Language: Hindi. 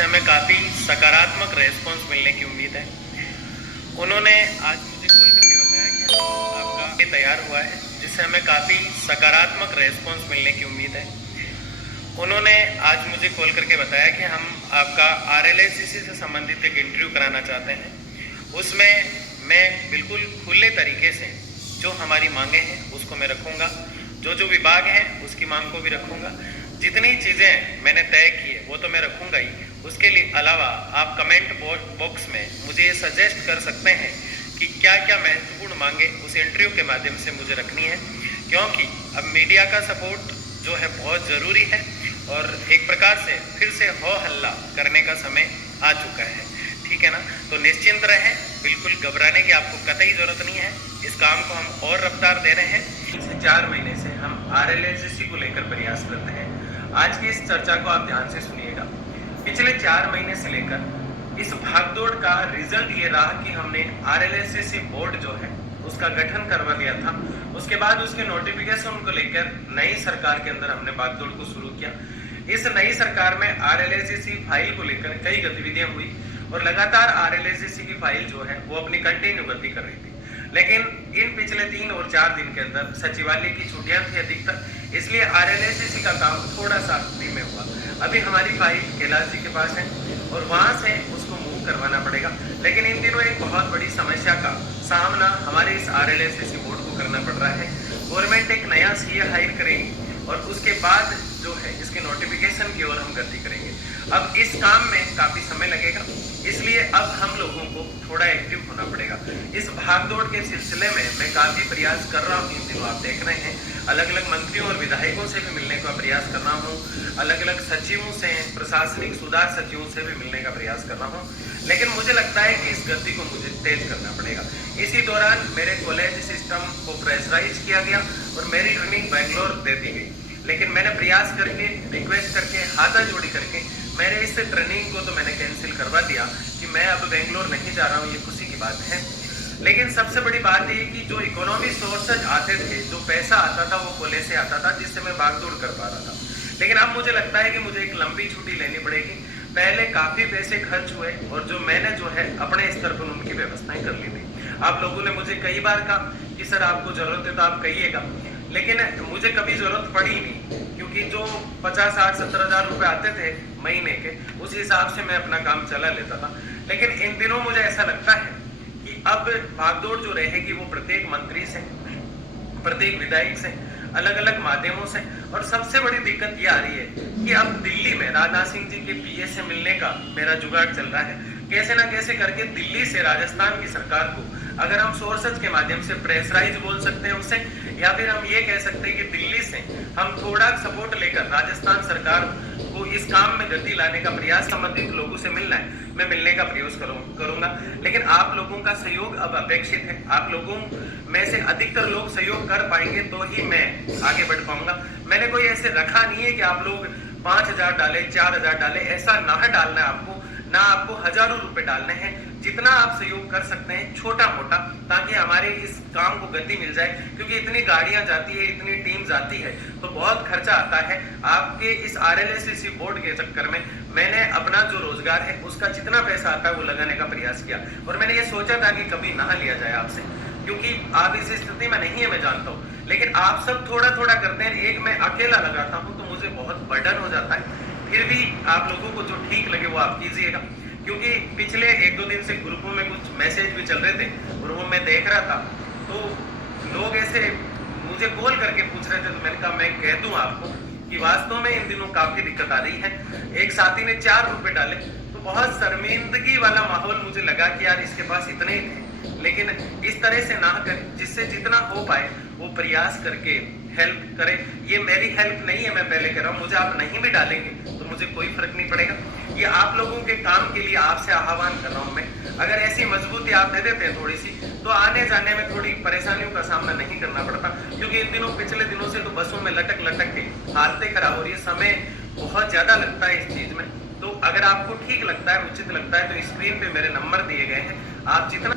जिससे हमें काफ़ी सकारात्मक रेस्पॉन्स मिलने की उम्मीद है। उन्होंने आज मुझे कॉल करके बताया कि आपका तैयार हुआ है, जिससे हमें काफ़ी सकारात्मक रेस्पॉन्स मिलने की उम्मीद है। उन्होंने आज मुझे कॉल करके बताया कि हम आपका RLSCC से संबंधित एक इंटरव्यू कराना चाहते हैं। उसमें मैं बिल्कुल खुले तरीके से जो हमारी मांगें हैं उसको मैं रखूँगा, जो विभाग हैं उसकी मांग को भी रखूँगा। जितनी चीज़ें मैंने तय की है वो तो मैं रखूँगा ही, उसके लिए अलावा आप कमेंट बॉक्स में मुझे ये सजेस्ट कर सकते हैं कि क्या क्या महत्वपूर्ण मांगे उस इंटरव्यू के माध्यम से मुझे रखनी है, क्योंकि अब मीडिया का सपोर्ट जो है बहुत ज़रूरी है और एक प्रकार से फिर से हो हल्ला करने का समय आ चुका है। ठीक है ना? तो निश्चिंत रहें, बिल्कुल घबराने की आपको कतई ज़रूरत नहीं है। इस काम को हम और रफ्तार दे रहे हैं। पिछले 4 महीने से हम RLSCC को लेकर प्रयास करते हैं। आज की इस चर्चा को आप ध्यान से सुनिएगा। पिछले 4 महीने से लेकर इस भागदौड़ का रिजल्ट ये रहा कि हमने RLSCC बोर्ड जो है उसका गठन करवा दिया था। उसके बाद उसके नोटिफिकेशन को लेकर नई सरकार के अंदर हमने भागदौड़ को शुरू किया। इस नई सरकार में RLSCC फाइल को लेकर कई गतिविधियां हुई और लगातार RLSCC की फाइल जो है वो अपनी कंटिन्यू गति कर रही थी। लेकिन इन पिछले 3 और 4 दिन के अंदर सचिवालय की छुट्टियां थी अधिकतर, इसलिए RLSCC का काम थोड़ा सा धीमे हुआ। अभी हमारी फाइल कैलाश जी के पास है और वहां से उसको मूव करवाना पड़ेगा। लेकिन इन दिनों एक बहुत बड़ी समस्या का सामना हमारे इस RLSCC बोर्ड को करना पड़ रहा है। गवर्नमेंट एक नया CA हायर करेगी और उसके बाद जो है इसके नोटिफिकेशन की ओर हम गति करेंगे। अब इस काम में काफी समय लगेगा, इसलिए अब हम लोगों को थोड़ा एक्टिव होना पड़ेगा। इस भागदौड़ के सिलसिले में मैं काफी प्रयास कर रहा हूँ। इन दिनों आप देख रहे हैं अलग अलग मंत्रियों और विधायकों से भी मिलने का प्रयास कर रहा हूँ, अलग अलग सचिवों से, प्रशासनिक सुधार सचिवों से भी मिलने का प्रयास कर रहा हूँ। लेकिन मुझे लगता है कि इस गति को मुझे तेज करना पड़ेगा। इसी दौरान मेरे कॉलेज सिस्टम को प्रेशराइज किया गया और मेरी ट्रेनिंग बेंगलोर दे दी गई। लेकिन मैंने प्रयास करके, रिक्वेस्ट करके, हाथाजोड़ी करके मेरे इस ट्रेनिंग को तो मैंने कैंसिल करवा दिया कि मैं अब बेंगलोर नहीं जा रहा हूँ। ये खुशी की बात है। लेकिन सबसे बड़ी बात ये कि जो इकोनॉमिक सोर्सेज आते थे, जो पैसा आता था वो कॉलेज से आता था, जिससे मैं भागदौड़ कर पा रहा था। लेकिन अब मुझे लगता है कि मुझे एक लंबी छुट्टी लेनी पड़ेगी। पहले काफी पैसे खर्च हुए और जो मैंने जो है अपने स्तर पर उनकी व्यवस्थाएं कर ली थी। आप लोगों ने मुझे कई बार कहा कि सर आपको जरूरत है तो आप कहिएगा, लेकिन मुझे कभी जरूरत पड़ी नहीं, क्योंकि जो 50, 60, 70 हजार रुपए आते थे महीने के, उस हिसाब से मैं अपना काम चला लेता था। लेकिन इन दिनों मुझे ऐसा लगता है कि अब भागदौड़ जो रहेगी वो प्रत्येक मंत्री से, प्रत्येक विधायक से, अलग अलग माध्यमों से। और सबसे बड़ी दिक्कत ये आ रही है कि अब दिल्ली में राजनाथ सिंह जी के PA से मिलने का मेरा जुगाड़ चल रहा है। कैसे ना कैसे करके दिल्ली से राजस्थान की सरकार को अगर हम सोर्सेज के माध्यम से प्रेशराइज बोल सकते हैं उसे, या फिर हम ये कह सकते हैं कि दिल्ली से हम थोड़ा सपोर्ट लेकर राजस्थान सरकार को इस काम में गति लाने का प्रयास, संबंधित लोगों से मिलना है, मैं मिलने का प्रयास करूंगा। लेकिन आप लोगों का सहयोग अब अपेक्षित है। आप लोगों में से अधिकतर लोग सहयोग कर पाएंगे तो ही मैं आगे बढ़ पाऊंगा। मैंने कोई ऐसे रखा नहीं है कि आप लोग 5,000 डाले, 4,000 डाले, ऐसा ना डालना है आपको, ना आपको हजारों रुपए डालने हैं। जितना आप सहयोग कर सकते हैं छोटा मोटा, ताकि हमारे इस काम को गति मिल जाए। क्योंकि इतनी गाड़ियां जाती है, इतनी टीम जाती है, तो बहुत खर्चा आता है। आपके इस RLSCC बोर्ड के चक्कर में मैंने अपना जो रोजगार है उसका जितना पैसा आता है वो लगाने का प्रयास किया। और मैंने ये सोचा था कि कभी ना लिया जाए आपसे, क्योंकि आप इस स्थिति में नहीं है, मैं जानता हूँ। लेकिन आप सब थोड़ा थोड़ा करते हैं, एक मैं अकेला लगाता हूँ तो मुझे बहुत बर्डन हो जाता है। फिर भी आप लोगों को जो ठीक लगे वो आप कीजिएगा, क्योंकि पिछले 1-2 दिन से ग्रुपों में कुछ मैसेज भी चल रहे थे और वो मैं देख रहा था, तो लोग ऐसे मुझे कॉल करके पूछ रहे थे। तो मैंने कहा मैं कह दूं आपको कि वास्तव में इन दिनों काफी दिक्कत आ रही है। एक साथी ने 4 रुपए डाले तो बहुत शर्मिंदगी वाला माहौल मुझे लगा कि यार इसके पास इतने ही थे। लेकिन इस तरह से ना करें, जिससे जितना हो पाए वो प्रयास करके हेल्प करें। ये मेरी हेल्प नहीं है, मैं पहले कह रहा हूँ। मुझे आप नहीं भी डालेंगे तो मुझे कोई फर्क नहीं पड़ेगा। ये आप लोगों के काम के लिए आपसे आह्वान कर रहा हूँ मैं। अगर ऐसी मजबूती आप दे देते हैं थोड़ी सी, तो आने जाने में थोड़ी परेशानियों का सामना नहीं करना पड़ता। क्योंकि इन दिनों, पिछले दिनों से तो बसों में लटक लटक के हालतें खराब हो रही है, समय बहुत ज्यादा लगता है इस चीज में। तो अगर आपको ठीक लगता है, उचित लगता है, तो स्क्रीन पे मेरे नंबर दिए गए हैं, आप जितना